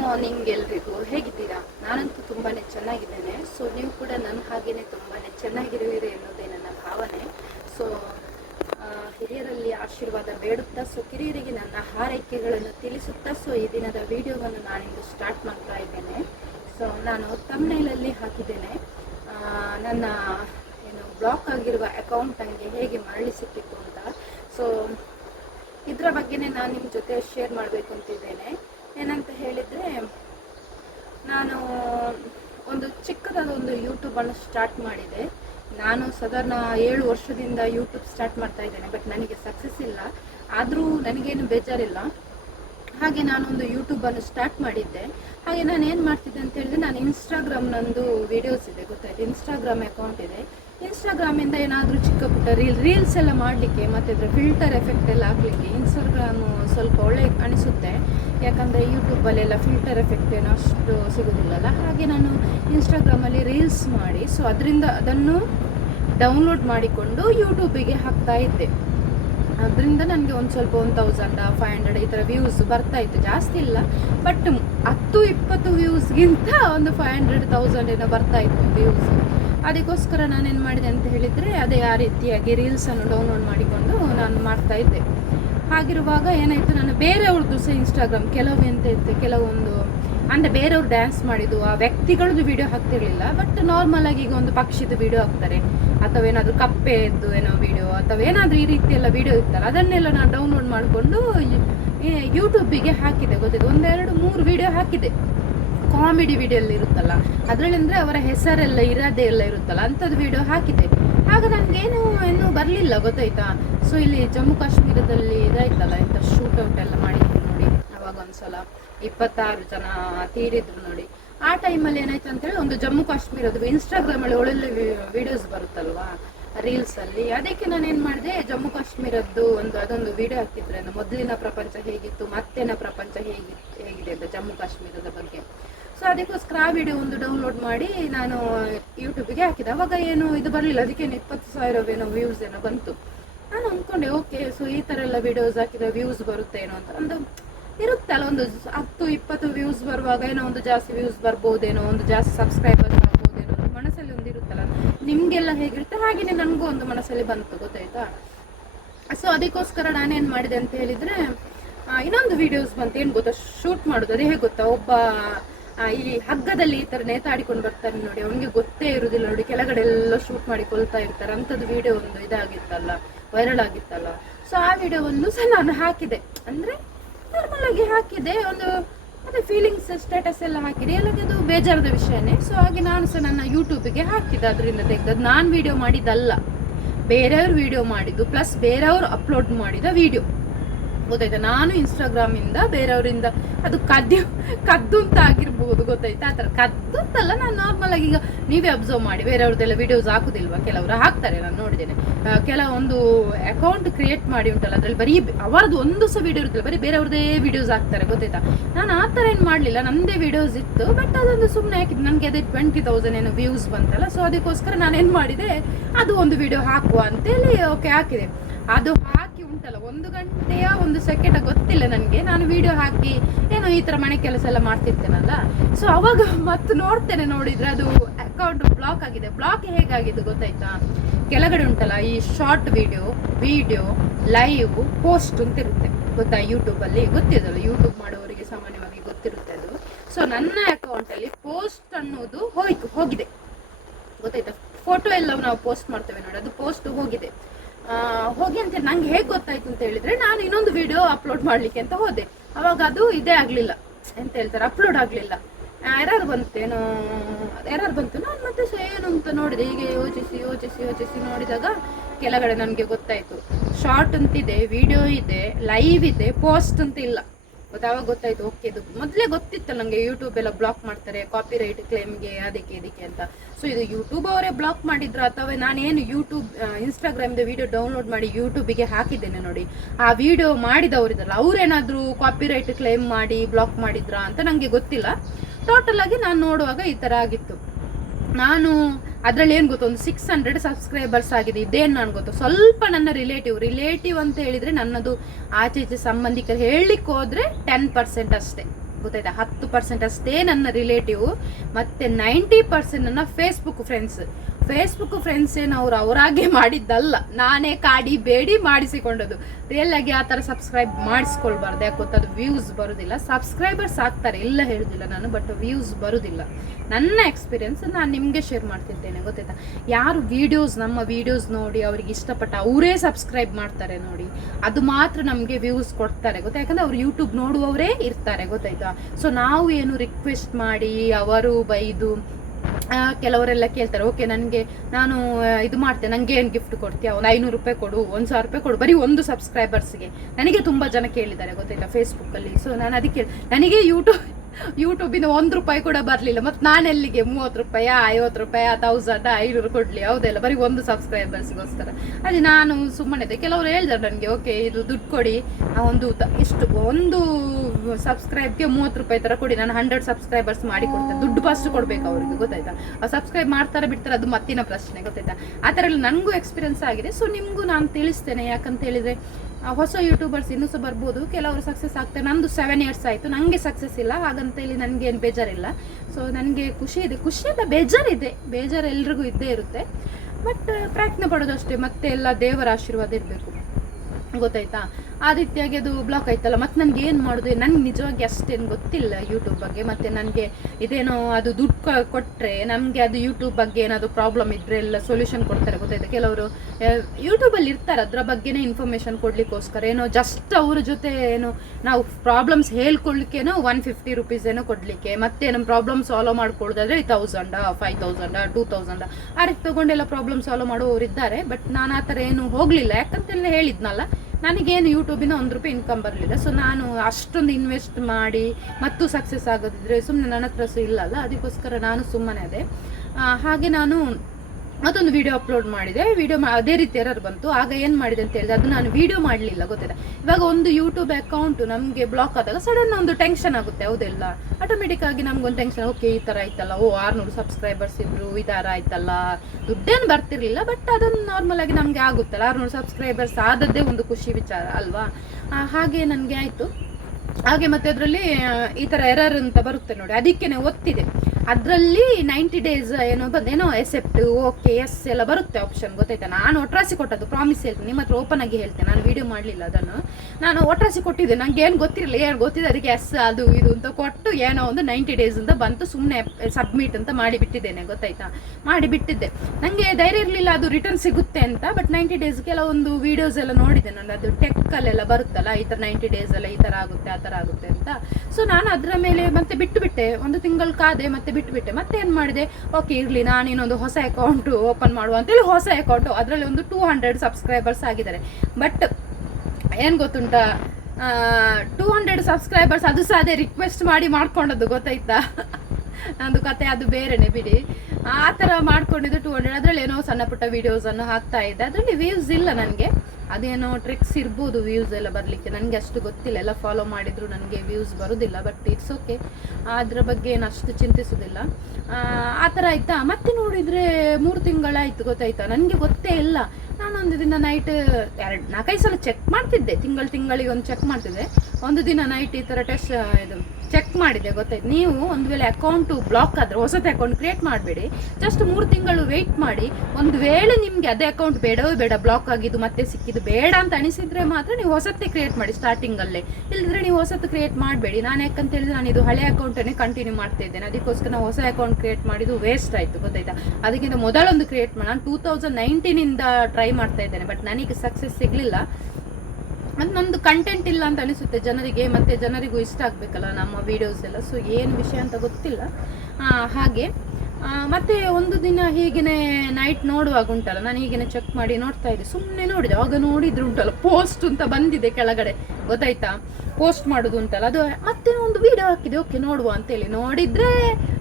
Morning ಎಲ್ರಿಗೂ ಹೇಗಿದ್ದೀರಾ? ನಾನಂತೂ ತುಂಬಾ ಚೆನ್ನಾಗಿದ್ದೇನೆ. ಸೊ ನೀವು ಕೂಡ ನನ್ನ ಹಾಗೇನೆ ತುಂಬಾ ಚೆನ್ನಾಗಿರುವಿರಿ ಅನ್ನೋದೇ ನನ್ನ ಭಾವನೆ. ಸೊ ಹಿರಿಯರಲ್ಲಿ ಆಶೀರ್ವಾದ ಬೇಡುತ್ತಾ ಸೊ ಕಿರಿಯರಿಗೆ ನನ್ನ ಹಾರೈಕೆಗಳನ್ನು ತಿಳಿಸುತ್ತಾ ಸೊ ಈ ದಿನದ ವಿಡಿಯೋವನ್ನು ನಾನಿಂದು ಸ್ಟಾರ್ಟ್ ಮಾಡ್ತಾ ಇದ್ದೇನೆ. ಸೊ ನಾನು ತಮ್ಮನೇಲಲ್ಲಿ ಹಾಕಿದ್ದೇನೆ. ನನ್ನ, ಏನು ಬ್ಲಾಕ್ ಆಗಿರುವ ಅಕೌಂಟ್ ನನಗೆ ಹೇಗೆ ಮರಳಿ ಸಿಕ್ಕಿತ್ತು ಅಂತ. ಸೊ ಇದರ ಬಗ್ಗೆನೇ ನಾನು ನಿಮ್ಮ ಜೊತೆ ಶೇರ್ ಮಾಡಬೇಕು ಅಂತಿದ್ದೇನೆ ಏನಂತ ಹೇಳಿದರೆ, ನಾನು ಒಂದು ಚಿಕ್ಕದಾದ ಒಂದು ಯೂಟ್ಯೂಬನ್ನು ಸ್ಟಾರ್ಟ್ ಮಾಡಿದೆ. ನಾನು ಸಾಧಾರಣ ಏಳು ವರ್ಷದಿಂದ ಯೂಟ್ಯೂಬ್ ಸ್ಟಾರ್ಟ್ ಮಾಡ್ತಾ ಇದ್ದೇನೆ ಬಟ್ ನನಗೆ ಸಕ್ಸಸ್ ಇಲ್ಲ. ಆದರೂ ನನಗೇನು ಬೇಜಾರಿಲ್ಲ. ಹಾಗೆ ನಾನೊಂದು ಯೂಟ್ಯೂಬನ್ನು ಸ್ಟಾರ್ಟ್ ಮಾಡಿದ್ದೆ. ಹಾಗೆ ನಾನು ಏನು ಮಾಡ್ತಿದ್ದೆ ಅಂತ ಹೇಳಿದ್ರೆ, ನಾನು ಇನ್ಸ್ಟಾಗ್ರಾಮ್ ನಂದು ವಿಡಿಯೋಸ್ ಇದೆ, ಗೊತ್ತಾಯ್ತು? ಇನ್ಸ್ಟಾಗ್ರಾಮ್ ಅಕೌಂಟ್ ಇದೆ. ಇನ್ಸ್ಟಾಗ್ರಾಮಿಂದ ಏನಾದರೂ ಚಿಕ್ಕ ಪುಟ್ಟ ರೀಲ್ ರೀಲ್ಸ್ ಎಲ್ಲ ಮಾಡಲಿಕ್ಕೆ ಮತ್ತು ಫಿಲ್ಟರ್ ಎಫೆಕ್ಟ್ ಎಲ್ಲ ಹಾಕಲಿಕ್ಕೆ ಇನ್ಸ್ಟಾಗ್ರಾಮು ಸ್ವಲ್ಪ ಒಳ್ಳೆ ಅನಿಸುತ್ತೆ. ಯಾಕಂದರೆ ಯೂಟ್ಯೂಬಲ್ಲೆಲ್ಲ ಫಿಲ್ಟರ್ ಎಫೆಕ್ಟ್ ಏನೋ ಅಷ್ಟು ಸಿಗೋದಿಲ್ಲಲ್ಲ. ಹಾಗೆ ನಾನು ಇನ್ಸ್ಟಾಗ್ರಾಮಲ್ಲಿ ರೀಲ್ಸ್ ಮಾಡಿ ಸೊ ಅದರಿಂದ ಅದನ್ನು ಡೌನ್ಲೋಡ್ ಮಾಡಿಕೊಂಡು ಯೂಟ್ಯೂಬಿಗೆ ಹಾಕ್ತಾ ಇದ್ದೆ. ಅದರಿಂದ ನನಗೆ ಒಂದು ಸ್ವಲ್ಪ ಒನ್ ತೌಸಂಡ್ ಫೈವ್ ಹಂಡ್ರೆಡ್ ಈ ಥರ ವ್ಯೂಸ್ ಬರ್ತಾ ಇತ್ತು. ಜಾಸ್ತಿ ಇಲ್ಲ ಬಟ್ ಹತ್ತು, ಇಪ್ಪತ್ತು ವ್ಯೂಸ್ಗಿಂತ ಒಂದು ಫೈವ್ ಹಂಡ್ರೆಡ್ ತೌಸಂಡ್ ಏನೋ ಬರ್ತಾ ಇತ್ತು ವ್ಯೂಸ್ ಅದಕ್ಕೋಸ್ಕರ ನಾನೇನು ಮಾಡಿದೆ ಅಂತ ಹೇಳಿದರೆ ಅದೇ ಆ ರೀತಿಯಾಗಿ ರೀಲ್ಸನ್ನು ಡೌನ್ಲೋಡ್ ಮಾಡಿಕೊಂಡು ನಾನು ಮಾಡ್ತಾ ಇದ್ದೆ. ಹಾಗಿರುವಾಗ ಏನಾಯಿತು, ನಾನು ಬೇರೆಯವ್ರದ್ದು ಸಹ ಇನ್ಸ್ಟಾಗ್ರಾಮ್ ಕೆಲವು ಎಂತ ಇತ್ತು, ಕೆಲವೊಂದು, ಅಂದರೆ ಬೇರೆಯವ್ರು ಡ್ಯಾನ್ಸ್ ಮಾಡಿದ್ದು, ಆ ವ್ಯಕ್ತಿಗಳದ್ದು ವಿಡಿಯೋ ಹಾಕ್ತಿರ್ಲಿಲ್ಲ ಬಟ್ ನಾರ್ಮಲ್ ಆಗಿ ಈಗ ಒಂದು ಪಕ್ಷಿದು ವೀಡಿಯೋ ಹಾಕ್ತಾರೆ. ಅಥವಾ ಏನಾದರೂ ಕಪ್ಪೆದ್ದು ಏನೋ ವೀಡಿಯೋ ಅಥವಾ ಏನಾದರೂ ಈ ರೀತಿಯೆಲ್ಲ ವೀಡಿಯೋ ಇರ್ತಲ್ಲ ಅದನ್ನೆಲ್ಲ ನಾನು ಡೌನ್ಲೋಡ್ ಮಾಡಿಕೊಂಡು ಯೂಟ್ಯೂಬಿಗೆ ಹಾಕಿದೆ. ಗೊತ್ತಿದೆ ಒಂದೆರಡು ಮೂರು ವಿಡಿಯೋ ಹಾಕಿದೆ. ಕಾಮಿಡಿ ವಿಡಿಯೋ ಎಲ್ಲ ಇರುತ್ತಲ್ಲ, ಅದರಲ್ಲಿ ಅಂದರೆ ಅವರ ಹೆಸರೆಲ್ಲ ಇರೋದೇ ಎಲ್ಲ ಇರುತ್ತಲ್ಲ, ಅಂಥದ್ದು ವಿಡಿಯೋ ಹಾಕಿದೆ. ಆಗ ನನಗೇನು ಇನ್ನೂ ಬರಲಿಲ್ಲ, ಗೊತ್ತಾಯ್ತಾ? ಸೊ ಇಲ್ಲಿ ಜಮ್ಮು ಕಾಶ್ಮೀರದಲ್ಲಿ ಇದಾಯ್ತಲ್ಲ, ಇಂಥ ಶೂಟೌಟ್ ಎಲ್ಲ ಮಾಡಿದ್ರು ನೋಡಿ, ಅವಾಗ ಒಂದ್ಸಲ ಇಪ್ಪತ್ತಾರು ಜನ ತೀರಿದ್ರು ನೋಡಿ. ಆ ಟೈಮಲ್ಲಿ ಏನಾಯ್ತು ಅಂತೇಳಿ ಒಂದು ಜಮ್ಮು ಕಾಶ್ಮೀರದ್ದು ಇನ್ಸ್ಟಾಗ್ರಾಮಲ್ಲಿ ಒಳ್ಳೊಳ್ಳೆ ವಿಡಿಯೋಸ್ ಬರುತ್ತಲ್ವಾ ರೀಲ್ಸ್ ಅಲ್ಲಿ. ಅದಕ್ಕೆ ನಾನು ಏನು ಮಾಡಿದೆ, ಜಮ್ಮು ಕಾಶ್ಮೀರದ್ದು ಒಂದು, ಅದೊಂದು ವಿಡಿಯೋ ಹಾಕಿದ್ರೆ, ಮೊದಲಿನ ಪ್ರಪಂಚ ಹೇಗಿತ್ತು, ಮತ್ತೆನ ಪ್ರಪಂಚ ಹೇಗಿ, ಹೇಗಿದೆ ಅಂತ, ಜಮ್ಮು ಕಾಶ್ಮೀರದ ಬಗ್ಗೆ. ಸೊ ಅದಕ್ಕೋಸ್ಕರ ಆ ವಿಡಿಯೋ ಒಂದು ಡೌನ್ಲೋಡ್ ಮಾಡಿ ನಾನು ಯೂಟ್ಯೂಬಿಗೆ ಹಾಕಿದೆ. ಅವಾಗ ಏನು ಇದು ಬರಲಿಲ್ಲ. ಅದಕ್ಕೇನು ಇಪ್ಪತ್ತು ಸಾವಿರವೇನೋ ವ್ಯೂಸ್ ಏನೋ ಬಂತು. ನಾನು ಅಂದ್ಕೊಂಡೆ ಓಕೆ ಸೊ ಈ ಥರ ಎಲ್ಲ ವಿಡಿಯೋಸ್ ಹಾಕಿದ್ರೆ ವ್ಯೂಸ್ ಬರುತ್ತೆ ಏನೋ ಅಂತ. ಒಂದು ಇರುತ್ತಲ್ಲ ಒಂದು ಹತ್ತು, ಇಪ್ಪತ್ತು ವ್ಯೂಸ್ ಬರುವಾಗ ಏನೋ ಒಂದು ಜಾಸ್ತಿ ವ್ಯೂಸ್ ಬರ್ಬೋದೇನೋ, ಒಂದು ಜಾಸ್ತಿ ಸಬ್ಸ್ಕ್ರೈಬರ್ಸ್ ಆಗ್ಬೋದೇನೋ ಮನಸ್ಸಲ್ಲಿ ಒಂದು ಇರುತ್ತಲ್ಲ. ನಿಮಗೆಲ್ಲ ಹೇಗಿರುತ್ತೆ? ಹಾಗೆಯೇ ನನಗೂ ಒಂದು ಮನಸ್ಸಲ್ಲಿ ಬಂತು, ಗೊತ್ತಾಯ್ತಾ? ಸೊ ಅದಕ್ಕೋಸ್ಕರ ನಾನೇನು ಮಾಡಿದೆ ಅಂತ ಹೇಳಿದರೆ ಇನ್ನೊಂದು ವಿಡಿಯೋಸ್ ಬಂತು. ಏನು ಗೊತ್ತಾ? ಶೂಟ್ ಮಾಡೋದು. ಅದೇ ಹೇಗೆ ಗೊತ್ತಾ? ಒಬ್ಬ ಈ ಹಗ್ಗದಲ್ಲಿ ಈ ತರ ನೇತಾಡಿಕೊಂಡು ಬರ್ತಾರೆ ನೋಡಿ. ಅವನಿಗೆ ಗೊತ್ತೇ ಇರುದಿಲ್ಲ ನೋಡಿ. ಕೆಳಗಡೆ ಎಲ್ಲ ಶೂಟ್ ಮಾಡಿ ಕೊಲ್ತಾ ಇರ್ತಾರೆ. ಅಂಥದ್ದು ವಿಡಿಯೋ ಒಂದು ಇದಾಗಿತ್ತಲ್ಲ ವೈರಲ್ ಆಗಿತ್ತಲ್ಲ. ಸೊ ಆ ವಿಡಿಯೋವನ್ನು ಸಹ ನಾನು ಹಾಕಿದೆ. ಅಂದ್ರೆ ನಾರ್ಮಲ್ ಆಗಿ ಹಾಕಿದೆ. ಒಂದು ಅದೇ ಫೀಲಿಂಗ್ಸ್ ಸ್ಟೇಟಸ್ ಎಲ್ಲ ಹಾಕಿದೆ. ಎಲ್ಲಕ್ಕೆ ಅದು ಬೇಜಾರದ ವಿಷಯನೇ. ಸೊ ಹಾಗೆ ನಾನು ಸಹ ನನ್ನ ಯೂಟ್ಯೂಬಿಗೆ ಹಾಕಿದೆ. ಅದರಿಂದ ತೆಗೆದದ್ದು ನಾನು ವಿಡಿಯೋ ಮಾಡಿದ್ದಲ್ಲ. ಬೇರೆಯವ್ರು ವಿಡಿಯೋ ಮಾಡಿದ್ದು ಪ್ಲಸ್ ಬೇರೆಯವರು ಅಪ್ಲೋಡ್ ಮಾಡಿದ ವಿಡಿಯೋ ಗೊತ್ತಾಯ್ತಾ? ನಾನು ಇನ್ಸ್ಟಾಗ್ರಾಮಿಂದ ಬೇರೆಯವರಿಂದ ಅದು ಕದ್ದು ಕದ್ದು ಅಂತ ಆಗಿರ್ಬೋದು ಗೊತ್ತಾಯ್ತಾ? ಆ ಥರ ಕದ್ದು ಅಂತಲ್ಲ, ನಾನು ನಾರ್ಮಲ್ ಆಗಿ ಈಗ ನೀವೇ ಅಬ್ಸರ್ವ್ ಮಾಡಿ. ಬೇರೆಯವ್ರದ್ದೆಲ್ಲ ವಿಡಿಯೋಸ್ ಹಾಕುದಿಲ್ವಾ? ಕೆಲವರು ಹಾಕ್ತಾರೆ, ನಾನು ನೋಡಿದ್ದೇನೆ. ಕೆಲವೊಂದು ಅಕೌಂಟ್ ಕ್ರಿಯೇಟ್ ಮಾಡಿ ಉಂಟಲ್ಲ, ಅದ್ರಲ್ಲಿ ಬರೀ ಅವರದ್ದು ಒಂದು ಸಹ ವಿಡಿಯೋ ಇರುತ್ತಲ್ಲ ಬರೀ ಬೇರೆಯವ್ರದ್ದೇ ವಿಡಿಯೋಸ್ ಹಾಕ್ತಾರೆ, ಗೊತ್ತಾಯ್ತಾ? ನಾನು ಆ ಥರ ಏನು ಮಾಡಲಿಲ್ಲ, ನಂದೇ ವಿಡಿಯೋಸ್ ಇತ್ತು ಬಟ್ ಅದೊಂದು ಸುಮ್ಮನೆ ಹಾಕಿದ್ದು. ನನಗೆ ಅದೇ ಟ್ವೆಂಟಿ ತೌಸಂಡ್ ಏನು ವ್ಯೂಸ್ ಬಂತಲ್ಲ ಸೊ ಅದಕ್ಕೋಸ್ಕರ ನಾನೇನು ಮಾಡಿದೆ, ಅದು ಒಂದು ವಿಡಿಯೋ ಹಾಕುವ ಅಂತೇಳಿ ಓಕೆ ಹಾಕಿದೆ. ಅದು ಹಾಕಿ ಉಂಟಲ್ಲ ಒಂದು ಗಂಟೆಯ ಒಂದು ಸೆಕೆಂಡ ಗೊತ್ತಿಲ್ಲ ನನಗೆ. ನಾನು ವಿಡಿಯೋ ಹಾಕಿ, ಏನೋ ಈ ತರ ಮನೆ ಕೆಲಸ ಎಲ್ಲ ಮಾಡ್ತಿರ್ತೇನಲ್ಲ. ಸೊ ಅವಾಗ ಮತ್ತೆ ನೋಡ್ತೇನೆ ನೋಡಿದ್ರೆ ಅದು ಅಕೌಂಟ್ ಬ್ಲಾಕ್ ಆಗಿದೆ. ಬ್ಲಾಕ್ ಹೇಗಾಗಿದೆ ಗೊತ್ತಾಯ್ತಾ? ಕೆಳಗಡೆ ಉಂಟಲ್ಲ, ಈ short video video live post ಅಂತ ಇರುತ್ತೆ. ಗೊತ್ತಾ? ಯೂಟ್ಯೂಬಲ್ಲಿ ಗೊತ್ತಿದಲ್ಲ ಯೂಟ್ಯೂಬ್ ಮಾಡೋರಿಗೆ ಸಾಮಾನ್ಯವಾಗಿ ಗೊತ್ತಿರುತ್ತೆ ಅದು. ಸೊ ನನ್ನ ಅಕೌಂಟಲ್ಲಿ ಪೋಸ್ಟ್ ಅನ್ನೋದು ಹೋಯ್ತು, ಹೋಗಿದೆ. ಗೊತ್ತಾಯ್ತಾ? ಫೋಟೋ ಎಲ್ಲ ನಾವು ಪೋಸ್ಟ್ ಮಾಡ್ತೇವೆ ನೋಡಿ. ಅದು ಪೋಸ್ಟ್ ಹೋಗಿದೆ. ಹೋಗಿ ಅಂತ ನಂಗೆ ಹೇಗೆ ಗೊತ್ತಾಯ್ತು ಅಂತ ಹೇಳಿದ್ರೆ ನಾನು ಇನ್ನೊಂದು ವಿಡಿಯೋ ಅಪ್ಲೋಡ್ ಮಾಡ್ಲಿಕ್ಕೆ ಅಂತ ಹೋದೆ. ಅವಾಗ ಅದು ಇದೇ ಆಗಲಿಲ್ಲ ಎಂತ ಹೇಳ್ತಾರೆ ಅಪ್ಲೋಡ್ ಆಗಲಿಲ್ಲ. ಎರರ್ ಬಂತು, ಏನೋ ಎರರ್ ಬಂತು. ನಾನು ಮತ್ತೆ ಏನು ಅಂತ ನೋಡಿದೆ, ಹೀಗೆ ಯೋಚಿಸಿ ಯೋಚಿಸಿ ಯೋಚಿಸಿ ನೋಡಿದಾಗ ಕೆಲಗಡೆ ನನಗೆ ಗೊತ್ತಾಯಿತು. ಶಾರ್ಟ್ ಅಂತಿದೆ ವಿಡಿಯೋ ಇದೆ ಲೈವ್ ಇದೆ ಪೋಸ್ಟ್ ಅಂತ ಇಲ್ಲ ಮತ್ತೆ ಅವಾಗ ಗೊತ್ತಾಯ್ತು ಓಕೆ ಇದು ಮೊದಲೇ ಗೊತ್ತಿತ್ತು ನನಗೆ ಯೂಟ್ಯೂಬ್ ಎಲ್ಲ ಬ್ಲಾಕ್ ಮಾಡ್ತಾರೆ ಕಾಪಿ ರೈಟ್ ಕ್ಲೇಮ್ಗೆ ಅದಕ್ಕೆ ಇದಕ್ಕೆ ಅಂತ. ಸೊ ಇದು ಯೂಟ್ಯೂಬ್ ಅವರೇ ಬ್ಲಾಕ್ ಮಾಡಿದ್ರು ಅಥವಾ ನಾನೇನು ಯೂಟ್ಯೂಬ್ ಇನ್ಸ್ಟಾಗ್ರಾಮ್ದು ವಿಡಿಯೋ ಡೌನ್ಲೋಡ್ ಮಾಡಿ ಯೂಟ್ಯೂಬಿಗೆ ಹಾಕಿದ್ದೇನೆ ನೋಡಿ. ಆ ವಿಡಿಯೋ ಮಾಡಿದವರಿದಲ್ಲ ಅವರೇನಾದರೂ ಕಾಪಿ ರೈಟ್ ಕ್ಲೇಮ್ ಮಾಡಿ ಬ್ಲಾಕ್ ಮಾಡಿದ್ರಾ ಅಂತ ನನಗೆ ಗೊತ್ತಿಲ್ಲ. ಟೋಟಲ್ ಆಗಿ ನಾನು ನೋಡುವಾಗ ಈ ಥರ ಆಗಿತ್ತು. ನಾನು ಅದರಲ್ಲಿ ಏನು ಗೊತ್ತು? ಒಂದು ಸಿಕ್ಸ್ ಹಂಡ್ರೆಡ್ ಸಬ್ಸ್ಕ್ರೈಬರ್ಸ್ ಆಗಿದೆ. ಇದೇನು ನನಗೆ ಗೊತ್ತು? ಸ್ವಲ್ಪ ನನ್ನ ರಿಲೇಟಿವ್ ರಿಲೇಟಿವ್ ಅಂತ ಹೇಳಿದರೆ ನನ್ನದು ಆಚೆ ಈಚೆ ಸಂಬಂಧಿಕರು ಹೇಳಲಿಕ್ಕೆ ಹೋದರೆ ಟೆನ್ ಪರ್ಸೆಂಟ್ ಅಷ್ಟೇ. ಗೊತ್ತಾಯ್ತಾ? ಹತ್ತು ಪರ್ಸೆಂಟ್ ಅಷ್ಟೇ ನನ್ನ ರಿಲೇಟಿವ್ ಮತ್ತೆ ನೈಂಟಿ ಪರ್ಸೆಂಟ್ ನನ್ನ ಫೇಸ್ಬುಕ್ ಫ್ರೆಂಡ್ಸ್ ಫೇಸ್ಬುಕ್ ಫ್ರೆಂಡ್ಸ್ ಏನು ಅವ್ರು ಅವರಾಗೆ ಮಾಡಿದ್ದಲ್ಲ. ನಾನೇ ಕಾಡಿ ಬೇಡಿ ಮಾಡಿಸಿಕೊಂಡದ್ದು. ರಿಯಲ್ ಆಗಿ ಆ ಥರ ಸಬ್ಸ್ಕ್ರೈಬ್ ಮಾಡಿಸ್ಕೊಳ್ಬಾರ್ದು. ಯಾಕೆ ಗೊತ್ತಾ? ಅದು ವ್ಯೂಸ್ ಬರೋದಿಲ್ಲ. ಸಬ್ಸ್ಕ್ರೈಬರ್ಸ್ ಆಗ್ತಾರೆ. ಇಲ್ಲ ಹೇಳುದಿಲ್ಲ ನಾನು ಬಟ್ ವ್ಯೂಸ್ ಬರೋದಿಲ್ಲ. ನನ್ನ ಎಕ್ಸ್ಪೀರಿಯನ್ಸ್ ನಾನು ನಿಮಗೆ ಶೇರ್ ಮಾಡ್ತಿದ್ದೇನೆ ಗೊತ್ತಾಯ್ತಾ? ಯಾರು ವೀಡಿಯೋಸ್ ನಮ್ಮ ವೀಡಿಯೋಸ್ ನೋಡಿ ಅವ್ರಿಗೆ ಇಷ್ಟಪಟ್ಟ ಅವರೇ ಸಬ್ಸ್ಕ್ರೈಬ್ ಮಾಡ್ತಾರೆ ನೋಡಿ. ಅದು ಮಾತ್ರ ನಮಗೆ ವ್ಯೂಸ್ ಕೊಡ್ತಾರೆ, ಗೊತ್ತಾ? ಯಾಕಂದ್ರೆ ಅವ್ರು ಯೂಟ್ಯೂಬ್ ನೋಡುವವರೇ ಇರ್ತಾರೆ, ಗೊತ್ತಾಯ್ತಾ? ಸೊ ನಾವು ಏನು ರಿಕ್ವೆಸ್ಟ್ ಮಾಡಿ, ಅವರು ಬೈದು ಕೆಲವರೆಲ್ಲ ಕೇಳ್ತಾರೆ, ಓಕೆ, ನನಗೆ ನಾನು ಇದು ಮಾಡ್ತೇನೆ ನನಗೆ ಏನು ಗಿಫ್ಟ್ ಕೊಡ್ತೀಯ? ಒಂದು ಐನೂರು ರೂಪಾಯಿ ಕೊಡು, ಒಂದು ಸಾವಿರ ರೂಪಾಯಿ ಕೊಡು, ಬರೀ ಒಂದು ಸಬ್ಸ್ಕ್ರೈಬರ್ಸ್ಗೆ ನನಗೆ ತುಂಬ ಜನ ಕೇಳಿದ್ದಾರೆ, ಗೊತ್ತಾಯ್ತಾ ಫೇಸ್ಬುಕ್ಕಲ್ಲಿ ಸೊ ನಾನು ಅದಕ್ಕೆ, ನನಗೆ ಯೂಟ್ಯೂಬ್ ಯೂಟ್ಯೂಬಿಂದ ಒಂದು ರೂಪಾಯಿ ಕೂಡ ಬರಲಿಲ್ಲ. ಮತ್ತು ನಾನೆಲ್ಲಿಗೆ ಮೂವತ್ತು ರೂಪಾಯಿ ಐವತ್ತು ರೂಪಾಯಿ ತೌಸಂಡ್ ಐನೂರು ಕೊಡಲಿ. ಹೌದಿಲ್ಲ ಬರೀ ಒಂದು ಸಬ್ಸ್ಕ್ರೈಬರ್ಸ್ಗೋಸ್ಕರ ಅದೇ ನಾನು ಸುಮ್ಮನೆ ಕೆಲವರು ಹೇಳ್ತಾರೆ ನನಗೆ ಓಕೆ ಇದು ದುಡ್ಡು ಕೊಡಿ. ಆ ಒಂದು ಇಷ್ಟು ಒಂದು ಸಬ್ಸ್ಕ್ರೈಬ್ಗೆ ಮೂವತ್ತು ರೂಪಾಯಿ ಥರ ಕೊಡಿ. ನಾನು ಹಂಡ್ರೆಡ್ ಸಬ್ಸ್ಕ್ರೈಬರ್ಸ್ ಮಾಡಿ ಕೊಡ್ತೇನೆ ದುಡ್ಡು ಫಸ್ಟ್ ಕೊಡಬೇಕು ಅವ್ರಿಗೆ ಗೊತ್ತಾಯ್ತಾ? ಸಬ್ಸ್ಕ್ರೈಬ್ ಮಾಡ್ತಾರೆ ಬಿಡ್ತಾರೆ ಅದು ಮತ್ತಿನ ಪ್ರಶ್ನೆ ಗೊತ್ತಾಯ್ತಾ? ಆ ಥರ ನನಗೂ ಎಕ್ಸ್ಪೀರಿಯನ್ಸ್ ಆಗಿದೆ. ಸೊ ನಿಮಗೂ ನಾನು ತಿಳಿಸ್ತೇನೆ ಯಾಕಂತ ಹೇಳಿದ್ರೆ ಆ, ಹೊಸ ಯೂಟ್ಯೂಬರ್ಸ್ ಇನ್ನೂ ಸಹ ಬರ್ಬೋದು. ಕೆಲವರು ಸಕ್ಸಸ್ ಆಗ್ತಾರೆ. ನಂದು ಸೆವೆನ್ ಇಯರ್ಸ್ ಆಯಿತು. ನನಗೆ ಸಕ್ಸಸ್ ಇಲ್ಲ. ಹಾಗಂತ ಇಲ್ಲಿ ನನಗೆ ಏನು ಬೇಜಾರಿಲ್ಲ. ಸೊ ನನಗೆ ಖುಷಿ ಇದೆ. ಖುಷಿ ಇಲ್ಲ ಬೇಜಾರಿದೆ. ಬೇಜಾರು ಎಲ್ರಿಗೂ ಇದ್ದೇ ಇರುತ್ತೆ. ಬಟ್ ಪ್ರಯತ್ನ ಪಡೋದಷ್ಟೇ. ಮತ್ತೆ ಎಲ್ಲ ದೇವರ ಆಶೀರ್ವಾದ ಇರಬೇಕು. ಗೊತ್ತಾಯ್ತಾ? ಆದಿತ್ಯಗೆ ಅದು ಬ್ಲಾಕ್ ಆಯ್ತಲ್ಲ. ಮತ್ತೆ ನನಗೆ ಏನು ಮಾಡೋದು? ನನಗೆ ನಿಜವಾಗಿ ಅಷ್ಟೇನು ಗೊತ್ತಿಲ್ಲ ಯೂಟ್ಯೂಬ್ ಬಗ್ಗೆ. ಮತ್ತು ನನಗೆ ಇದೇನೋ ಅದು ದುಡ್ಡು ಕೊಟ್ಟರೆ ನಮಗೆ ಅದು ಯೂಟ್ಯೂಬ್ ಬಗ್ಗೆ ಏನಾದರೂ ಪ್ರಾಬ್ಲಮ್ ಇದ್ದರೆ ಎಲ್ಲ ಸೊಲ್ಯೂಷನ್ ಕೊಡ್ತಾರೆ ಗೊತ್ತಾಯ್ತು? ಕೆಲವರು ಯೂಟ್ಯೂಬಲ್ಲಿ ಇರ್ತಾರೆ. ಅದರ ಬಗ್ಗೆನೇ ಇನ್ಫಾರ್ಮೇಷನ್ ಕೊಡ್ಲಿಕ್ಕೋಸ್ಕರ. ಏನೋ ಜಸ್ಟ್ ಅವ್ರ ಜೊತೆ ಏನು ನಾವು ಪ್ರಾಬ್ಲಮ್ಸ್ ಹೇಳ್ಕೊಳ್ಳಿಕ್ಕೇನೋ ಒನ್ ಫಿಫ್ಟಿ ರುಪೀಸ್ ಏನೋ ಕೊಡಲಿಕ್ಕೆ. ಮತ್ತೆ ನಮ್ಮ problem solve ಮಾಡ್ಕೊಳ್ಳೋದಾದ್ರೆ thousand five thousand two thousand ಆ ರೀತಿ ತೊಗೊಂಡೆಲ್ಲ ಪ್ರಾಬ್ಲಮ್ ಸಾಲ್ವ್ ಮಾಡುವವರು ಇದ್ದಾರೆ ಬಟ್ ನಾನು ಆ ಥರ ಏನು ಹೋಗಲಿಲ್ಲ. ಯಾಕಂತೆಲ್ಲ ಹೇಳಿದ್ನಲ್ಲ ನನಗೇನು ಯೂಟ್ಯೂಬಿನ ಒಂದು ರೂಪಾಯಿ ಇನ್ಕಮ್ ಬರಲಿಲ್ಲ. ಸೊ ನಾನು ಅಷ್ಟೊಂದು ಇನ್ವೆಸ್ಟ್ ಮಾಡಿ ಮತ್ತು ಸಕ್ಸಸ್ ಆಗೋದಿದ್ರೆ ಸುಮ್ಮನೆ ನನ್ನ ಹತ್ರ ಸಹ ಇಲ್ಲಲ್ಲ, ಅದಕ್ಕೋಸ್ಕರ ನಾನು ಸುಮ್ಮನೆ ಅದೇ. ಹಾಗೆ ನಾನು ಅದೊಂದು ವಿಡಿಯೋ ಅಪ್ಲೋಡ್ ಮಾಡಿದೆ. ವಿಡಿಯೋ ಅದೇ ರೀತಿ ಎರರ್ ಬಂತು, ಆಗ ಏನು ಮಾಡಿದೆ ಅಂತ ಹೇಳಿದೆ ಅದು ನಾನು ವಿಡಿಯೋ ಮಾಡಲಿಲ್ಲ ಗೊತ್ತಿಲ್ಲ ಇವಾಗ ಒಂದು ಯೂಟ್ಯೂಬ್ ಅಕೌಂಟ್ ನಮಗೆ ಬ್ಲಾಕ್ ಆದಾಗ ಸಡನ್ ಒಂದು ಟೆನ್ಷನ್ ಆಗುತ್ತೆ, ಹೌದೆಲ್ಲ? ಆಟೋಮೆಟಿಕ್ ಆಗಿ ನಮ್ಗೊಂದು ಟೆನ್ಷನ್ ಓಕೆ ಈ ಥರ ಆಯ್ತಲ್ಲ, ಓ, ಆರ್ನೂರು ಸಬ್ಸ್ಕ್ರೈಬರ್ಸ್ ಇದ್ರು ಥರ ಆಯ್ತಲ್ಲ. ದುಡ್ಡೇನು ಬರ್ತಿರ್ಲಿಲ್ಲ ಬಟ್ ಅದೊಂದು ನಾರ್ಮಲ್ ಆಗಿ ನಮಗೆ ಆಗುತ್ತಲ್ಲ. ಆರ್ನೂರು ಸಬ್ಸ್ಕ್ರೈಬರ್ಸ್ ಆದದ್ದೇ ಒಂದು ಖುಷಿ ವಿಚಾರ, ಅಲ್ವಾ? ಹಾಗೆ ನನಗೆ ಆಯಿತು. ಹಾಗೆ ಮತ್ತೆ ಅದರಲ್ಲಿ ಈ ಥರ ಎರರ್ ಅಂತ ಬರುತ್ತೆ ನೋಡಿ ಅದಕ್ಕೆ ಒತ್ತಿದೆ. ಅದರಲ್ಲಿ ನೈಂಟಿ ಡೇಸ್ ಏನೋ ಬಂದೇನೋ ಎಸೆಪ್ಟ್ ಓಕೆ ಎಸ್ ಎಲ್ಲ ಬರುತ್ತೆ ಆಪ್ಷನ್ ಗೊತ್ತಾಯ್ತಾ? ನಾನು ಒಟ್ರಾಸಿ ಕೊಟ್ಟದ್ದು ಪ್ರಾಮಿಸ್ ಹೇಳ್ತೀನಿ, ನಿಮ್ಮ ಹತ್ರ ಓಪನ್ ಆಗಿ ಹೇಳ್ತೇನೆ, ನಾನು ವಿಡಿಯೋ ಮಾಡಲಿಲ್ಲ ಅದನ್ನು. ನಾನು ಒಟ್ರಾಸಿ ಕೊಟ್ಟಿದ್ದೆ, ನಂಗೆ ಏನು ಗೊತ್ತಿರಲಿಲ್ಲ ಏನು ಗೊತ್ತಿದೆ ಅದಕ್ಕೆ ಎಸ್ ಅದು ಇದು ಅಂತ ಕೊಟ್ಟು ಏನೋ ಒಂದು ನೈಂಟಿ ಡೇಸ್ ಅಂತ ಬಂತು ಸುಮ್ಮನೆ ಸಬ್ಮಿಟ್ ಅಂತ ಮಾಡಿಬಿಟ್ಟಿದ್ದೇನೆ ಗೊತ್ತಾಯ್ತಾ? ಮಾಡಿಬಿಟ್ಟಿದ್ದೆ ನನಗೆ ಧೈರ್ಯ ಇರಲಿಲ್ಲ, ಅದು ರಿಟರ್ನ್ ಸಿಗುತ್ತೆ ಅಂತ ಬಟ್ ನೈಂಟಿ ಡೇಸ್ ಕೆಲವೊಂದು ವಿಡಿಯೋಸ್ ಎಲ್ಲ ನೋಡಿದೆ ನಾನು, ಅದು ಟೆಕ್ಕಲ್ಲೆಲ್ಲ ಬರುತ್ತಲ್ಲ, ಈ ಥರ ನೈಂಟಿ ಡೇಸ್ ಎಲ್ಲ ಈ ಥರ ಆಗುತ್ತೆ, ಆ ಥರ ಆಗುತ್ತೆ ಅಂತ. ಸೊ ನಾನು ಅದರ ಮೇಲೆ ಮತ್ತೆ ಬಿಟ್ಟು ಬಿಟ್ಟೆ, ಒಂದು ತಿಂಗಳು ಕಾದೆ ಮತ್ತೆ ಬಿಟ್ಟು ಮತ್ತೇನು ಮಾಡಿದೆ? ಓಕೆ, ಇರಲಿ ನಾನು ಇನ್ನೊಂದು ಹೊಸ ಅಕೌಂಟು ಓಪನ್ ಮಾಡುವ ಅಂತೇಳಿ ಹೊಸ ಅಕೌಂಟು ಅದರಲ್ಲಿ ಒಂದು ಟೂ ಹಂಡ್ರೆಡ್ ಸಬ್ಸ್ಕ್ರೈಬರ್ಸ್ ಆಗಿದ್ದಾರೆ. ಬಟ್ ಏನು ಗೊತ್ತುಂಟ? ಟೂ ಹಂಡ್ರೆಡ್ ಸಬ್ಸ್ಕ್ರೈಬರ್ಸ್ ಅದು ಸಹ ಅದೇ ರಿಕ್ವೆಸ್ಟ್ ಮಾಡಿ ಮಾಡ್ಕೊಂಡದ್ದು, ಗೊತ್ತಾಯ್ತಾ? ನಂದು ಕತೆ ಅದು ಬೇರೆನೆ, ಬಿಡಿ. ಆ ಥರ ಮಾಡ್ಕೊಂಡಿದ್ದು ಟೂ ಹಂಡ್ರೆಡ್ ಅದರಲ್ಲಿ ಏನೋ ಸಣ್ಣ ಪುಟ್ಟ ವೀಡಿಯೋಸನ್ನು ಹಾಕ್ತಾ ಇದ್ದೆ. ಅದರಲ್ಲಿ ವ್ಯೂಸ್ ಇಲ್ಲ ನನಗೆ. ಅದೇನೋ ಟ್ರಿಕ್ಸ್ ಇರ್ಬೋದು ವ್ಯೂಸ್ ಎಲ್ಲ ಬರಲಿಕ್ಕೆ. ನನಗೆ ಅಷ್ಟು ಗೊತ್ತಿಲ್ಲ. ಎಲ್ಲ ಫಾಲೋ ಮಾಡಿದ್ರು ನನಗೆ ವ್ಯೂಸ್ ಬರೋದಿಲ್ಲ ಬಟ್ ಇಟ್ಸ್ ಓಕೆ ಅದ್ರ ಬಗ್ಗೆ ಏನು ಅಷ್ಟು ಚಿಂತಿಸೋದಿಲ್ಲ. ಆ, ಥರ ಆಯ್ತಾ? ಮತ್ತೆ ನೋಡಿದರೆ ಮೂರು ತಿಂಗಳಾಯ್ತು ಗೊತ್ತಾಯ್ತಾ? ನನಗೆ ಗೊತ್ತೇ ಇಲ್ಲ. ನಾನೊಂದು ದಿನ ನೈಟ್ ಎರಡು ನಾಲ್ಕೈದು ಸಲ ಚೆಕ್ ಮಾಡ್ತಿದ್ದೆ. ತಿಂಗಳು ತಿಂಗಳಿಗೆ ಒಂದು ಚೆಕ್ ಮಾಡ್ತಿದ್ದೆ. ಒಂದು ದಿನ ನೈಟ್ ಈ ಥರ ಟೆಸ್ಟ್ ಇದು ಚೆಕ್ ಮಾಡಿದೆ, ಗೊತ್ತಾಯ್ತು. ನೀವು ಒಂದು ವೇಳೆ ಅಕೌಂಟು ಬ್ಲಾಕ್ ಆದರೆ ಹೊಸದು ಅಕೌಂಟ್ ಕ್ರಿಯೇಟ್ ಮಾಡಬೇಡಿ. ಜಸ್ಟ್ ಮೂರು ತಿಂಗಳು ವೆಯ್ಟ್ ಮಾಡಿ. ಒಂದು ವೇಳೆ ನಿಮಗೆ ಅದೇ ಅಕೌಂಟ್ ಬೇಡವೇ ಬೇಡ ಬ್ಲಾಕ್ ಆಗಿದ್ದು ಮತ್ತೆ ಸಿಕ್ಕಿದ್ದು ಬೇಡ ಅಂತ ಅನಿಸಿದ್ರೆ ಮಾತ್ರ ನೀವು ಹೊಸತ್ತೆ ಕ್ರಿಯೇಟ್ ಮಾಡಿ ಸ್ಟಾರ್ಟಿಂಗಲ್ಲೇ ಇಲ್ಲದ್ರೆ ನೀವು ಹೊಸತ್ತು ಕ್ರಿಯೇಟ್ ಮಾಡಬೇಡಿ. ನಾನು ಯಾಕಂತ ಹೇಳಿದ್ರೆ ನಾನು ಇದು ಹಳೆ ಅಕೌಂಟನ್ನೇ ಕಂಟಿನ್ಯೂ ಮಾಡ್ತಾ ಇದ್ದೇನೆ. ಅದಕ್ಕೋಸ್ಕರ ನಾನು ಹೊಸ ಅಕೌಂಟ್ ಕ್ರಿಯೇಟ್ ಮಾಡಿದ್ದು ವೇಸ್ಟ್ ಆಯಿತು, ಗೊತ್ತಾಯ್ತಾ? ಅದಕ್ಕಿಂತ ಮೊದಲೊಂದು ಕ್ರಿಯೇಟ್ ಮಾಡಿ ನಾನು ಟೂ ತೌಸಂಡ್ ನೈನ್ಟೀನಿಂದ ಟ್ರೈ ಮಾಡ್ತಾ ಇದ್ದೇನೆ ಬಟ್ ನನಗೆ ಸಕ್ಸಸ್ ಸಿಗಲಿಲ್ಲ. ಮತ್ತು ನಂದು ಕಂಟೆಂಟ್ ಇಲ್ಲ ಅಂತ ಅನಿಸುತ್ತೆ ಜನರಿಗೆ, ಮತ್ತು ಜನರಿಗೂ ಇಷ್ಟ ಆಗಬೇಕಲ್ಲ ನಮ್ಮ ವೀಡಿಯೋಸ್ ಎಲ್ಲ. ಸೊ ಏನು ವಿಷಯ ಅಂತ ಗೊತ್ತಿಲ್ಲ. ಹಾಗೆ. ಮತ್ತೆ ಒಂದು ದಿನ ಹೀಗೇನೆ ನೈಟ್ ನೋಡುವಾಗ ಉಂಟಲ್ಲ, ನಾನು ಹೀಗೇನೆ ಚೆಕ್ ಮಾಡಿ ನೋಡ್ತಾ ಇದ್ದೆ. ಸುಮ್ಮನೆ ನೋಡಿದೆ. ಆಗ ನೋಡಿದ್ರು ಉಂಟಲ್ಲ ಪೋಸ್ಟ್ ಅಂತ ಬಂದಿದೆ ಕೆಳಗಡೆ. ಗೊತ್ತಾಯ್ತಾ? ಪೋಸ್ಟ್ ಮಾಡೋದು ಉಂಟಲ್ಲ. ಅದು ಮತ್ತೆ ಒಂದು ವಿಡಿಯೋ ಹಾಕಿದೆ. ಓಕೆ ನೋಡುವ ಅಂತೇಳಿ. ನೋಡಿದ್ರೆ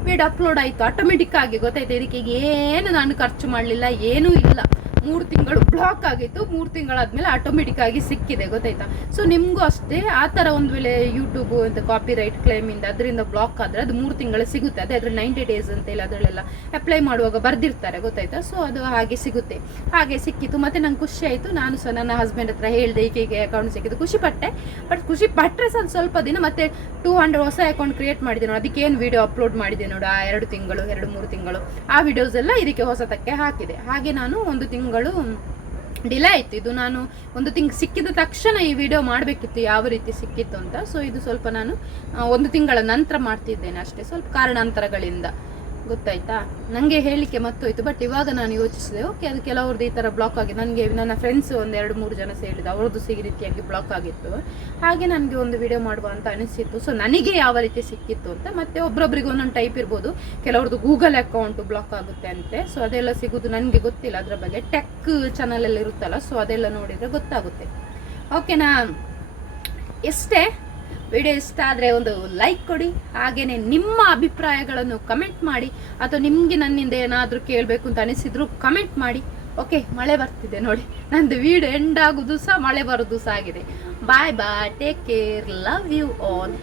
ವಿಡಿಯೋ ಅಪ್ಲೋಡ್ ಆಯಿತು. ಆಟೋಮೆಟಿಕ್ ಆಗಿ ಗೊತ್ತಾಯ್ತು? ಇದಕ್ಕೆ ಏನು ನಾನು ಖರ್ಚು ಮಾಡಲಿಲ್ಲ, ಏನೂ ಇಲ್ಲ. ಮೂರು ತಿಂಗಳು ಬ್ಲಾಕ್ ಆಗಿತ್ತು, ಮೂರು ತಿಂಗಳಾದ್ಮೇಲೆ ಆಟೋಮೆಟಿಕ್ ಆಗಿ ಸಿಕ್ಕಿದೆ, ಗೊತ್ತಾಯ್ತಾ? ಸೊ ನಿಮಗೂ ಅಷ್ಟೇ, ಆ ಥರ ಒಂದು ವೇಳೆ ಯೂಟ್ಯೂಬ್ ಅಂತ ಕಾಪಿ ರೈಟ್ ಕ್ಲೈಮಿಂದ ಅದರಿಂದ ಬ್ಲಾಕ್ ಆದರೆ ಅದು ಮೂರು ತಿಂಗಳು ಸಿಗುತ್ತೆ, ಅದೇ ಅದ್ರ ನೈಂಟಿ ಡೇಸ್ ಅಂತೇಳಿ ಅದರಲ್ಲೆಲ್ಲ ಅಪ್ಲೈ ಮಾಡುವಾಗ ಬರ್ದಿರ್ತಾರೆ, ಗೊತ್ತಾಯ್ತಾ? ಸೊ ಅದು ಹಾಗೆ ಸಿಗುತ್ತೆ. ಹಾಗೆ ಸಿಕ್ಕಿತ್ತು ಮತ್ತೆ ನಂಗೆ ಖುಷಿ ಆಯಿತು. ನಾನು ಸಹ ನನ್ನ ಹಸ್ಬೆಂಡ್ ಹತ್ರ ಹೇಳಿದೆ, ಈಕೆಗೆ ಅಕೌಂಟ್ ಸಿಕ್ಕಿದ್ದು, ಖುಷಿ ಪಟ್ಟೆ. ಬಟ್ ಖುಷಿ ಪಟ್ಟರೆ ಸಹ ಸ್ವಲ್ಪ ದಿನ, ಮತ್ತೆ ಟೂ ಹಂಡ್ರೆಡ್ ಹೊಸ ಅಕೌಂಟ್ ಕ್ರಿಯೇಟ್ ಮಾಡಿದೆ ನೋಡಿ. ಏನು ವಿಡಿಯೋ ಅಪ್ಲೋಡ್ ಮಾಡಿದೆ ನೋಡು ಎರಡು ತಿಂಗಳು, ಎರಡು, ಮೂರು ತಿಂಗಳು. ಆ ವಿಡಿಯೋಸ್ ಎಲ್ಲ ಇದಕ್ಕೆ ಹೊಸತಕ್ಕೆ ಹಾಕಿದೆ. ಹಾಗೆ ನಾನು ಒಂದು ತಿಂಗಳು ಡಿಲೇ ಆಯ್ತು. ಇದು ನಾನು ಒಂದು ತಿಂಗ್, ಸಿಕ್ಕಿದ ತಕ್ಷಣ ಈ ವಿಡಿಯೋ ಮಾಡಬೇಕಿತ್ತು ಯಾವ ರೀತಿ ಸಿಕ್ಕಿತ್ತು ಅಂತ. ಸೊ ಇದು ಸ್ವಲ್ಪ ನಾನು ಒಂದು ತಿಂಗಳ ನಂತರ ಮಾಡ್ತಿದ್ದೇನೆ ಅಷ್ಟೇ. ಸ್ವಲ್ಪ ಕಾರಣಾಂತರಗಳಿಂದ. ಗೊತ್ತಾಯ್ತಾ? ನನಗೆ ಹೇಳಲಿಕ್ಕೆ ಮತ್ತೋಯ್ತು ಬಟ್ ಇವಾಗ ನಾನು ಯೋಚಿಸಿದೆ ಓಕೆ ಅದು ಕೆಲವ್ರದ್ದು ಈ ಥರ ಬ್ಲಾಕ್ ಆಗಿದೆ ನನಗೆ ನನ್ನ ಫ್ರೆಂಡ್ಸ್ ಒಂದು ಎರಡು ಮೂರು ಜನ ಸೇರಿದ ಅವ್ರದ್ದು ಸಿಗಿ ರೀತಿಯಾಗಿ ಬ್ಲಾಕ್ ಆಗಿತ್ತು. ಹಾಗೆ ನನಗೆ ಒಂದು ವಿಡಿಯೋ ಮಾಡುವ ಅಂತ ಅನಿಸಿತ್ತು. ಸೊ ನನಗೆ ಯಾವ ರೀತಿ ಸಿಕ್ಕಿತ್ತು ಅಂತ ಮತ್ತೆ ಒಬ್ಬೊಬ್ರಿಗೆ ಒಂದೊಂದು ಟೈಪ್ ಇರ್ಬೋದು. ಕೆಲವ್ರದ್ದು ಗೂಗಲ್ ಅಕೌಂಟು ಬ್ಲಾಕ್ ಆಗುತ್ತೆ ಅಂತೆ. ಸೊ ಅದೆಲ್ಲ ಸಿಗೋದು ನನಗೆ ಗೊತ್ತಿಲ್ಲ. ಅದರ ಬಗ್ಗೆ ಟೆಕ್ ಚಾನಲ್ ಎಲ್ಲ ಇರುತ್ತಲ್ಲ ಸೊ ಅದೆಲ್ಲ ನೋಡಿದರೆ ಗೊತ್ತಾಗುತ್ತೆ. ಓಕೆನಾ ಎಷ್ಟೇ ವಿಡಿಯೋ ಇಷ್ಟ ಆದರೆ ಒಂದು ಲೈಕ್ ಕೊಡಿ ಹಾಗೆಯೇ ನಿಮ್ಮ ಅಭಿಪ್ರಾಯಗಳನ್ನು ಕಮೆಂಟ್ ಮಾಡಿ, ಅಥವಾ ನಿಮಗೆ ನನ್ನಿಂದ ಏನಾದರೂ ಕೇಳಬೇಕು ಅಂತ ಅನಿಸಿದ್ರು ಕಮೆಂಟ್ ಮಾಡಿ. ಓಕೆ ಮಳೆ ಬರ್ತಿದೆ ನೋಡಿ. ನಂದು ವಿಡಿಯೋ ಎಂಡ್ ಆಗೋದು ಸಹ, ಮಳೆ ಬರೋದು ಸಹ ಆಗಿದೆ. Bye bye take care love you all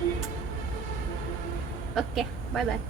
okay bye bye